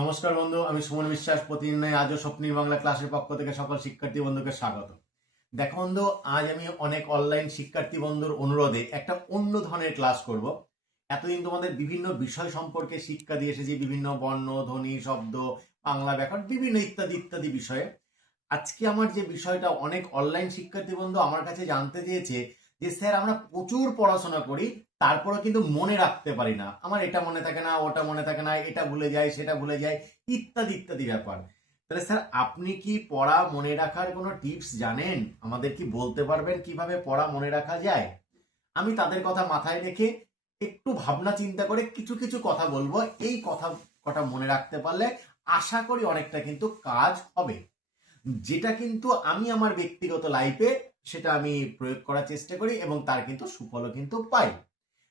নমস্কার বন্ধু, আমি সুমন বিশ্বাস। প্রতিদিন আজও স্বপ্নীর বাংলা ক্লাসের পক্ষ থেকে সকল শিক্ষার্থী বন্ধুকে স্বাগত। দেখো বন্ধু, আজ আমি অনেক অনলাইন শিক্ষার্থী বন্ধুর অনুরোধে একটা অন্য ধরনের ক্লাস করব। এতদিন তোমাদের বিভিন্ন বিষয় সম্পর্কে শিক্ষা দিয়ে এসেছি, বিভিন্ন বর্ণ, ধ্বনি, শব্দ, বাংলা ব্যাকরণ, বিভিন্ন ইত্যাদি ইত্যাদি বিষয়ে। আজকে আমার যে বিষয়টা, অনেক অনলাইন শিক্ষার্থী বন্ধু আমার কাছে জানতে চেয়েছে যে, স্যার, আমরা প্রচুর পড়াশোনা করি তারপরে কিন্তু মনে রাখতে পারি না। আমার এটা মনে থাকে না, ওটা মনে থাকে না, এটা ভুলে যায় সেটা ভুলে যায় ইত্যাদি ইত্যাদি ব্যাপার। তাহলে স্যার, আপনি কি পড়া মনে রাখার কোনো টিপস জানেন? আমাদের কি বলতে পারবেন কীভাবে পড়া মনে রাখা যায়? আমি তাদের কথা মাথায় রেখে একটু ভাবনা চিন্তা করে কিছু কিছু কথা বলব। এই কথা, কটা মনে রাখতে পারলে আশা করি অনেকটা কিন্তু কাজ হবে। যেটা কিন্তু আমি আমার ব্যক্তিগত লাইফে সেটা আমি প্রয়োগ করার চেষ্টা করি এবং তার কিন্তু সুফলও কিন্তু পাই।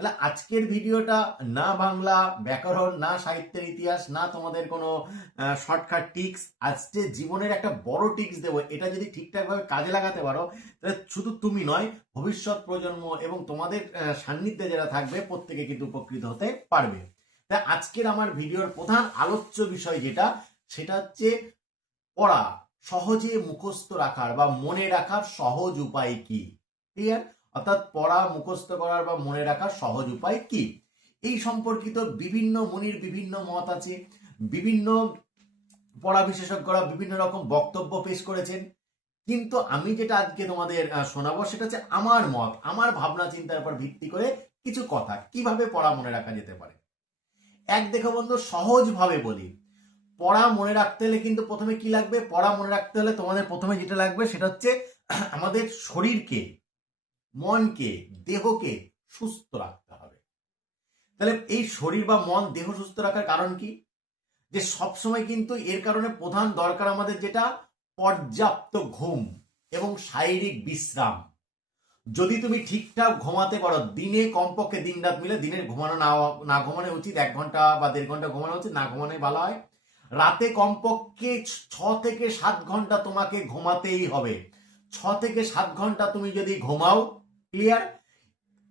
তাহলে আজকের ভিডিওটা না বাংলা ব্যাকরণ, না সাহিত্যের ইতিহাস, না তোমাদের কোনো শর্টকাট টিক্স, আজকে জীবনের একটা বড় টিক্স দেবো। এটা যদি ঠিকঠাকভাবে কাজে লাগাতে পারো, তাহলে শুধু তুমি নয়, ভবিষ্যৎ প্রজন্ম এবং তোমাদের সান্নিধ্যে যারা থাকবে, প্রত্যেকে কিন্তু উপকৃত হতে পারবে। তাই আজকের আমার ভিডিওর প্রধান আলোচ্য বিষয় যেটা, সেটা হচ্ছে পড়া, সহজে মুখস্থ রাখার বা মনে রাখার সহজ উপায় কি? ক্লিয়ার অর্থাৎ পড়া মুখস্থ করার বা মনে রাখার সহজ উপায় কি? এই সম্পর্কিত বিভিন্ন মুনির বিভিন্ন মত আছে। বিভিন্ন পড়া বিশেষজ্ঞরা বিভিন্ন রকম বক্তব্য পেশ করেছেন। কিন্তু আমি যেটা আজকে তোমাদের শোনাবো সেটা হচ্ছে আমার মত, আমার ভাবনা চিন্তার উপর ভিত্তি করে কিছু কথা। কীভাবে পড়া মনে রাখা যেতে পারে? এক দেখো বন্ধু, সহজভাবে বলি। পড়া মনে রাখতে হলে কিন্তু প্রথমে কি লাগবে? পড়া মনে রাখতে হলে তোমাদের প্রথমে যেটা লাগবে সেটা হচ্ছে আমাদের শরীরকে মনকে, দেহকে সুস্থ রাখতে হবে। তাহলে এই শরীর বা মন, দেহ সুস্থ রাখার কারণ কি? যে সবসময় কিন্তু এর কারণে প্রধান দরকার আমাদের যেটা, পর্যাপ্ত ঘুম এবং শারীরিক বিশ্রাম। যদি তুমি ঠিকঠাক ঘুমাতে পারো, দিনে কমপক্ষে দিন রাত মিলে দিনের ঘুমানো না না ঘুমানো উচিত। এক ঘণ্টা বা দেড় ঘণ্টা ঘুমানো উচিত, না ঘুমানোই ভালো হয়। রাতে কমপক্ষে ছ থেকে সাত ঘণ্টা তোমাকে ঘুমাতেই হবে। ছ থেকে সাত ঘণ্টা তুমি যদি ঘুমাও ক্লিয়ার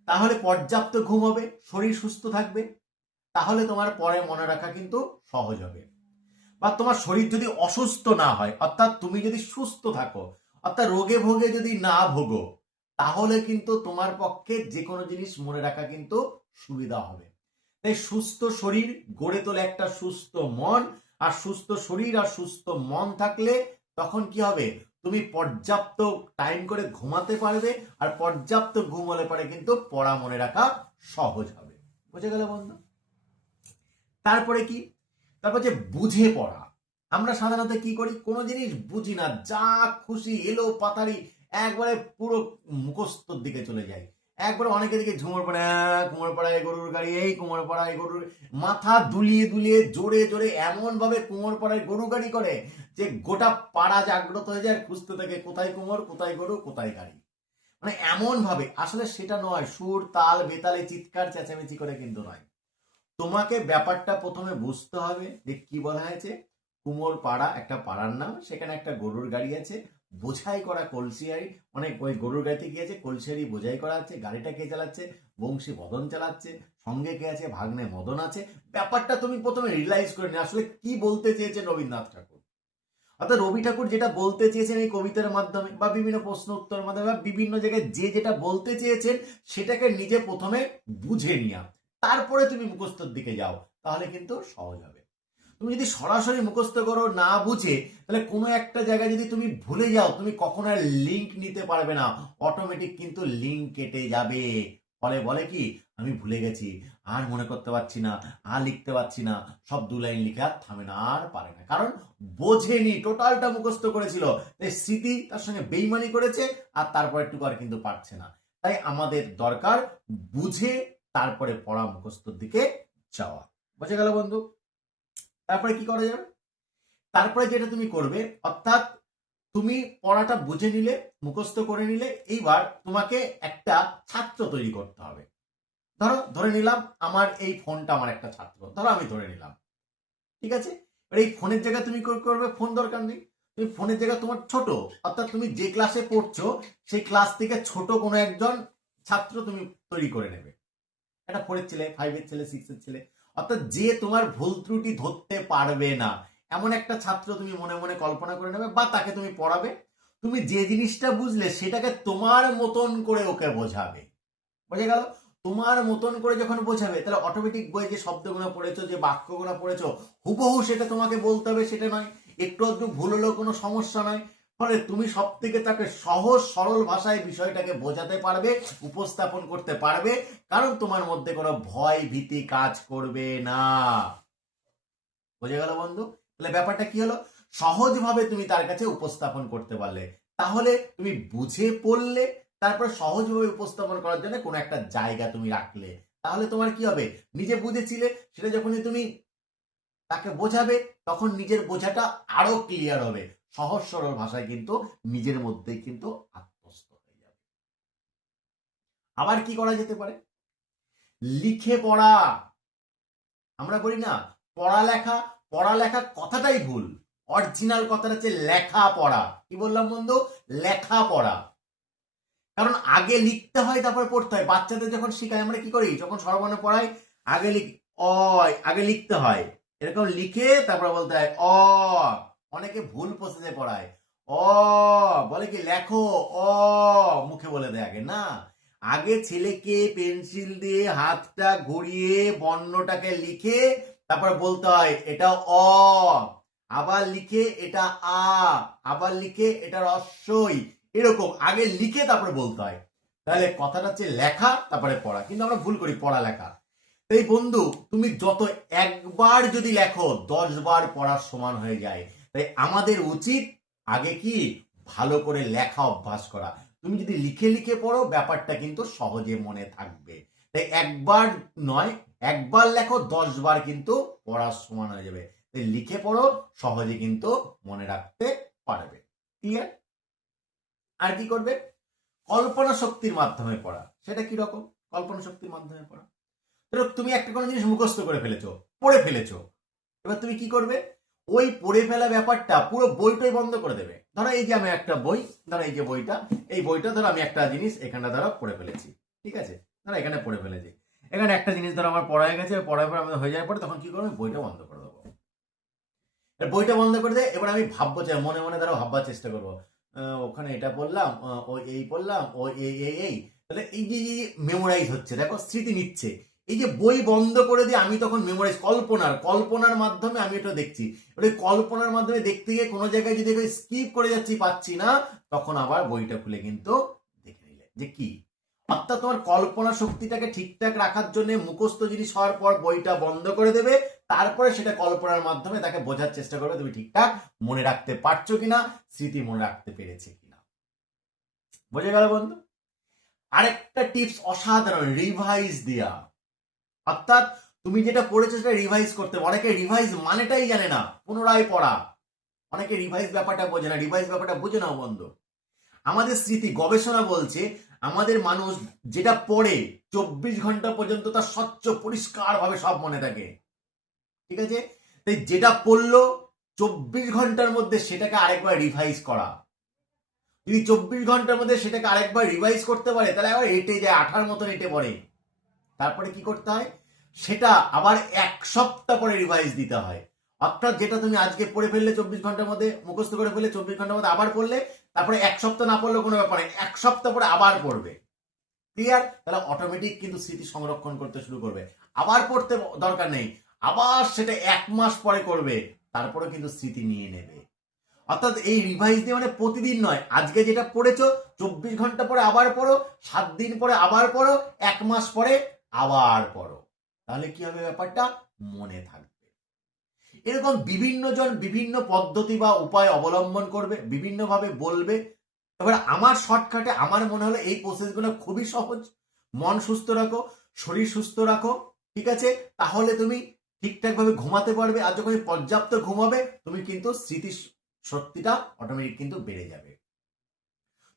তাহলে পর্যাপ্ত ঘুম হবে, শরীর সুস্থ থাকবে, তাহলে তোমার পরে মনে রাখা কিন্তু সহজ হবে। বা তোমার শরীর যদি অসুস্থ না হয়, অর্থাৎ তুমি যদি সুস্থ থাকো, অর্থাৎ রোগে ভোগে যদি না ভোগো, তাহলে কিন্তু তোমার পক্ষে যে কোনো জিনিস মনে রাখা কিন্তু সুবিধা হবে। তাই সুস্থ শরীর গড়ে তোলে একটা সুস্থ মন, আর সুস্থ শরীর আর সুস্থ মন থাকলে তখন কি হবে? তুমি পর্যাপ্ত টাইম করে ঘুমাতে পারবে আর পর্যাপ্ত ঘুম হলে পরে কিন্তু পড়া মনে রাখা সহজ হবে। বুঝে গেল বন্ধু? তারপরে কি? তারপর যে বুঝে পড়া। আমরা সাধারণত কি করি? কোনো জিনিস বুঝি না, যা খুশি, এলো, পাতারি, একবারে পুরো মুখস্থর দিকে চলে যায় একবারে অনেকে দিকে ঝুমর পাড়া কুমোর পাড়ায় গরুর গাড়ি, এই কুমোর পাড়ায় গরুর মাথা দুলিয়ে দুলিয়ে জোরে জোরে এমন ভাবে কুমোর পাড়ায় গরু গাড়ি করে যে গোটা পাড়া জাগ্রত হয়ে যায়, খুঁজতে থাকে কোথায় কুমোর, কোথায় গরু, কোথায় গাড়ি। মানে এমন ভাবে আসলে সেটা নয়, সুর, তাল, বেতালে, চিৎকার, চেঁচামেচি করে কিন্তু নয়। তোমাকে ব্যাপারটা প্রথমে বুঝতে হবে যে কি বলা হয়েছে। কুমোর পাড়া, একটা পাড়ার নাম, সেখানে একটা গরুর গাড়ি আছে, বোঝাই করা কলসিয়ারি অনেক ওই গরুর গাড়িতে গিয়েছে কলসিয়ারি বোঝাই করা আছে, গাড়িটা কে চালাচ্ছে, বংশী মদন চালাচ্ছে, সঙ্গে কে আছে, ভাগ্নে মদন আছে। ব্যাপারটা তুমি প্রথমে রিয়েলাইজ করে নি আসলে কি বলতে চেয়েছেন রবীন্দ্রনাথ ঠাকুর। অর্থাৎ রবি ঠাকুর যেটা বলতে চেয়েছেন এই কবিতার মাধ্যমে বা বিভিন্ন প্রশ্ন উত্তরের মাধ্যমে বা বিভিন্ন জায়গায় যে যেটা বলতে চেয়েছেন সেটাকে নিজে প্রথমে বুঝে নিয়া। তারপরে তুমি মুখস্থর দিকে যাও, তাহলে কিন্তু সহজ হবে। তুমি যদি সরাসরি মুখস্থ করো না বুঝে, তাহলে কোনো একটা জায়গায় যদি তুমি ভুলে যাও, তুমি কখনো আর লিঙ্ক নিতে পারবে না। অটোমেটিক কিন্তু লিঙ্ক কেটে যাবে। ফলে বলে কি? আমি ভুলে গেছি, আর মনে করতে পারছি না, আর লিখতে পারছি না, সব দু লাইন লিখে আর থামে না, আর পারে না। কারণ বোঝেনি, টোটালটা মুখস্থ করেছিল। তাই স্মৃতি তার সঙ্গে বেইমানি করেছে, আর তারপরে একটু আর কিন্তু পারছে না। তাই আমাদের দরকার বুঝে তারপরে পড়া মুখস্থর দিকে যাওয়া। বুঝে গেল বন্ধু? তারপরে কি করা যাবে? তারপরে যেটা তুমি করবে, অর্থাৎ তুমি পড়াটা বুঝে নিলে, মুখস্থ করে নিলে, এইবার তোমাকে একটা ছাত্র তৈরি করতে হবে। ধরো, ধরে নিলাম আমার এই ফোনটা আমার একটা ছাত্র। ধরো আমি ধরে নিলাম। ঠিক আছে? এবার এই ফোনের জায়গায় তুমি করবে ফোন দরকার নেই। তুমি ফোনের জায়গায় তোমার ছোট, অর্থাৎ তুমি যে ক্লাসে পড়ছো, সেই ক্লাস থেকে ছোট কোনো একজন ছাত্র তুমি তৈরি করে নেবে। একটা ফোরের ছেলে ফাইভের ছেলে সিক্সের ছেলে। অর্থাৎ যে তোমার ভুল ত্রুটি ধরতে পারবে না, এমন একটা ছাত্র তুমি মনে মনে কল্পনা করে নেবে বা তাকে তুমি পড়াবে। তুমি যে জিনিসটা বুঝলে, সেটাকে তোমার মতন করে ওকে বোঝাবে। বুঝে গেল? তোমার মতন করে যখন বোঝাবে, তাহলে অটোমেটিক বই যে শব্দগুলো পড়েছো, যে বাক্যগুলো পড়েছো, হুবহু সেটা তোমাকে বলতে হবে, সেটা নয়। একটু আধটু ভুল হলেও কোনো সমস্যা নয়। ফলে তুমি সব থেকে তাকে সহজ, সরল ভাষায় বিষয়টাকে বোঝাতে পারবে, উপস্থাপন করতে পারবে, কারণ তোমার মধ্যে কোনো ভয় ভীতি কাজ করবে না। বোঝা গেল বন্ধু? তাহলে ব্যাপারটা কি হলো? সহজভাবে তুমি তার কাছে উপস্থাপন করতে পারলে। তাহলে তুমি বুঝে পড়লে তারপর সহজভাবে উপস্থাপন করার জন্য কোনো একটা জায়গা তুমি রাখলে। তাহলে তোমার কি হবে? নিজে বুঝেছিলে, সেটা যখনই তুমি তাকে বোঝাবে, তখন নিজের বোঝাটা আরও ক্লিয়ার হবে। সহজ সরল ভাষায় কিন্তু নিজের মধ্যেই কিন্তু আত্মস্থ হয়ে যাবে। আবার কি করা যেতে পারে? লিখে পড়া। আমরা বলি না, পড়ালেখা পড়ালেখা কথাটাই ভুল। অরিজিনাল কথাটা হচ্ছে লেখা পড়া। কি বললাম বন্ধু? লেখা পড়া। কারণ আগে লিখতে হয়, তারপরে পড়তে হয়। বাচ্চাদের যখন শিখাই আমরা কি করি? যখন সর্বর্ণ পড়াই, আগে লিখ, অয়, আগে লিখতে হয়। এরকম লিখে তারপরে বলতে হয়, অ, অনেকে ভুল প্রসেসে পড়ায়। অ, বলে কি, লেখো, অ, মুখে বলে দেয় আগে। না, আগে ছেলেকে পেন্সিল দিয়ে হাতটা ঘুরিয়ে বর্ণটাকে লিখে তারপর বলতে হয়, এটা অ, আবার লিখে এটা আ, আবার লিখে এটা রস্যই এরকম আগে লিখে তারপরে বলতে হয়। তাহলে কথাটা হচ্ছে লেখা, তারপরে পড়া। কিন্তু আমরা ভুল করি, পড়া, লেখা। এই বন্ধু, তুমি যত একবার যদি লেখো দশ বার পড়ার সমান হয়ে যায়। তাই আমাদের উচিত আগে কি? ভালো করে লেখা, অভ্যাস করা। তুমি যদি লিখে লিখে পড়ো, ব্যাপারটা কিন্তু সহজে মনে থাকবে। তাই একবার নয়, একবার লেখো দশ বার কিন্তু পড়ার সমান হয়ে যাবে। তাই লিখে পড়ো, সহজে কিন্তু মনে রাখতে পারবে। ক্লিয়ার আর কি করবে? কল্পনা শক্তির মাধ্যমে পড়া। সেটা কি রকম? কল্পনা শক্তির মাধ্যমে পড়া। ধরো তুমি একটা কোনো জিনিস মুখস্থ করে ফেলেছো, পড়ে ফেলেছো। এবার তুমি কি করবে? ওই পড়ে ফেলা ব্যাপারটা পুরো বইটাই বন্ধ করে দেবে। ধরো এই যে আমি একটা বই, ধরো এই যে বইটা, এই বইটা ধরো আমি একটা জিনিস এখানে ধরো পড়ে ফেলেছি। ঠিক আছে? ধরো এখানে পড়ে ফেলেছি। এখানে একটা জিনিস ধরো আমার পড়া হয়ে গেছে, পড়ার পর আমাদের হয়ে যাওয়ার পরে তখন কি করব? বইটা বন্ধ করে দেবো। বইটা বন্ধ করে দেয় এবার আমি ভাববো চাই মনে মনে ধরো ভাববার চেষ্টা করব। ওখানে এটা পড়লাম ও এই পড়লাম, ও এই এই এই। তাহলে এই যে মেমোরাইজ হচ্ছে, দেখো স্মৃতি নিচ্ছে। এই যে বই বন্ধ করে দিয়ে আমি তখন মেমোরাইজ কল্পনার কল্পনার মাধ্যমে আমি এটা দেখছি। এবার কল্পনার মাধ্যমে দেখতে গিয়ে কোনো জায়গায় যদি স্কিপ করে যাচ্ছি, পাচ্ছি না, তখন আবার বইটা খুলে কিন্তু দেখে নিলে। যে কি? অর্থাৎ তোমার কল্পনা শক্তিটাকে ঠিকঠাক রাখার জন্য মুখস্থ জিনিস হওয়ার পর বইটা বন্ধ করে দেবে তারপরে সেটা কল্পনার মাধ্যমে তাকে বোঝার চেষ্টা করবে তুমি ঠিকঠাক মনে রাখতে পারছ কিনা, স্মৃতি মনে রাখতে পেরেছে কিনা। বোঝা গেল বন্ধু? আরেকটা টিপস অসাধারণ রিভাইজ দেয়া। অর্থাৎ তুমি যেটা পড়েছো সেটা রিভাইজ করতে অনেকে রিভাইজ মানেটাই জানে না, পুনরায় পড়া। অনেকে রিভাইজ ব্যাপারটা বোঝে না রিভাইজ ব্যাপারটা বোঝে নাও বন্ধু। আমাদের স্মৃতি গবেষণা বলছে, আমাদের মানুষ যেটা পড়ে, চব্বিশ ঘণ্টা পর্যন্ত তার স্বচ্ছ পরিষ্কার ভাবে সব মনে থাকে। ঠিক আছে? তাই যেটা পড়ল চব্বিশ ঘণ্টার মধ্যে সেটাকে আরেকবার রিভাইজ করা। যদি চব্বিশ ঘণ্টার মধ্যে সেটাকে আরেকবার রিভাইজ করতে পারে, তাহলে আবার এটে যায়, আঠার মতন এটে পড়ে। তারপরে কি করতে হয়? সেটা আবার এক সপ্তাহ পরে রিভাইজ দিতে হয়। অর্থাৎ যেটা তুমি আজকে পড়ে ফেললে চব্বিশ ঘণ্টার মধ্যে, মুখস্থ করে ফেললে চব্বিশ ঘণ্টার মধ্যে আবার পড়লে, তারপরে এক সপ্তাহ না পড়লে কোনো ব্যাপার নেই এক সপ্তাহ পরে আবার পড়বে। ক্লিয়ার তাহলে অটোমেটিক কিন্তু স্মৃতি সংরক্ষণ করতে শুরু করবে। আবার পড়তে দরকার নেই। আবার সেটা এক মাস পরে করবে তারপরে কিন্তু স্মৃতি নিয়ে নেবে। অর্থাৎ এই রিভাইজ দিয়ে মানে প্রতিদিন নয়, আজকে যেটা পড়েছো, চব্বিশ ঘণ্টা পরে আবার পড়ো, সাত দিন পরে আবার পড়ো, এক মাস পরে আবার পড়ো। তাহলে কি হবে ব্যাপারটা? মনে থাকবে। এরকম বিভিন্ন জন বিভিন্ন পদ্ধতি বা উপায় অবলম্বন করবে, বিভিন্নভাবে বলবে। এবার আমার শর্টকাটে আমার মনে হলো এই প্রসেসগুলো খুবই সহজ। মন সুস্থ রাখো, শরীর সুস্থ রাখো, ঠিক আছে? তাহলে তুমি ঠিকঠাক ভাবে ঘুমাতে পারবে আর যখন পর্যাপ্ত ঘুমাবে, তুমি কিন্তু স্মৃতি শক্তিটা অটোমেটিক কিন্তু বেড়ে যাবে।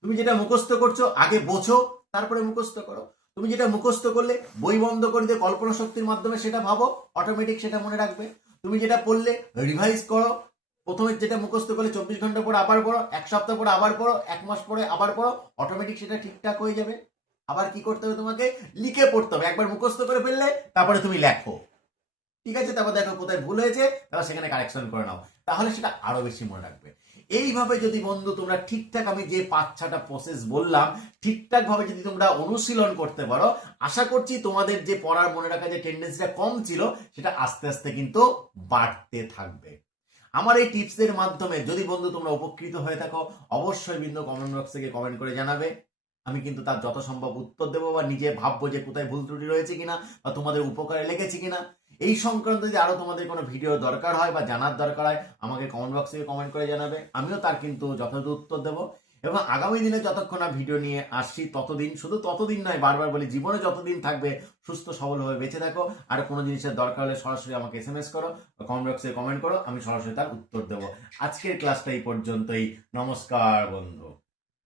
তুমি যেটা মুখস্থ করছ, আগে বোঝো, তারপরে মুখস্থ করো। তুমি যেটা মুখস্থ করলে, বই বন্ধ করে দিয়ে কল্পনা শক্তির মাধ্যমে সেটা ভাবো অটোমেটিক সেটা মনে রাখবে। তুমি যেটা পড়লে রিভাইজ করো। প্রথমে যেটা মুখস্থ করলে, চব্বিশ ঘণ্টা পরে আবার পড়ো, এক সপ্তাহ পরে আবার পড়ো, এক মাস পরে আবার পড়ো অটোমেটিক সেটা ঠিকঠাক হয়ে যাবে। আবার কি করতে হবে তোমাকে? লিখে পড়তে হবে। একবার মুখস্থ করে ফেললে, তারপরে তুমি লেখো। ঠিক আছে, তারপর দেখো কোথায় ভুল হয়েছে, তারপর সেখানে কারেকশন করে নাও। তাহলে সেটা আরও বেশি মনে রাখবে। এইভাবে যদি বন্ধু তোমরা ঠিকঠাক, আমি যে পাঁচ ছটা প্রসেস বললাম ঠিকঠাক ভাবে যদি তোমরা অনুশীলন করতে পারো, আশা করছি তোমাদের যে পড়ার মনে রাখা যে টেন্ডেন্সিটা কম ছিল, সেটা আস্তে আস্তে কিন্তু বাড়তে থাকবে। আমার এই টিপসের মাধ্যমে যদি বন্ধু তোমরা উপকৃত হয়ে থাকো, অবশ্যই বিন্দু কমেন্ট বক্স থেকে কমেন্ট করে জানাবে। আমি কিন্তু তার যত সম্ভব উত্তর দেবো বা নিজে ভাববো যে কোথায় ভুল ত্রুটি রয়েছে কিনা বা তোমাদের উপকারে লেগেছে কিনা। এই সংক্রান্ত যদি আরও তোমাদের কোনো ভিডিও দরকার হয় বা জানার দরকার হয়, আমাকে কমেন্ট বক্স কমেন্ট করে জানাবে। আমিও তার কিন্তু যথাযথ উত্তর দেবো। এবং আগামী দিনে যতক্ষণ না ভিডিও নিয়ে আসছি, ততদিন, শুধু ততদিন নয়, বারবার বলি, জীবনে যতদিন থাকবে, সুস্থ সবলভাবে বেঁচে থাকো। আর কোনো জিনিসের দরকার হলে সরাসরি আমাকে এস এম এস করো কমেন্ট বক্সে কমেন্ট করো, আমি সরাসরি তার উত্তর দেবো। আজকের ক্লাসটা এই পর্যন্তই। নমস্কার, বন্ধু।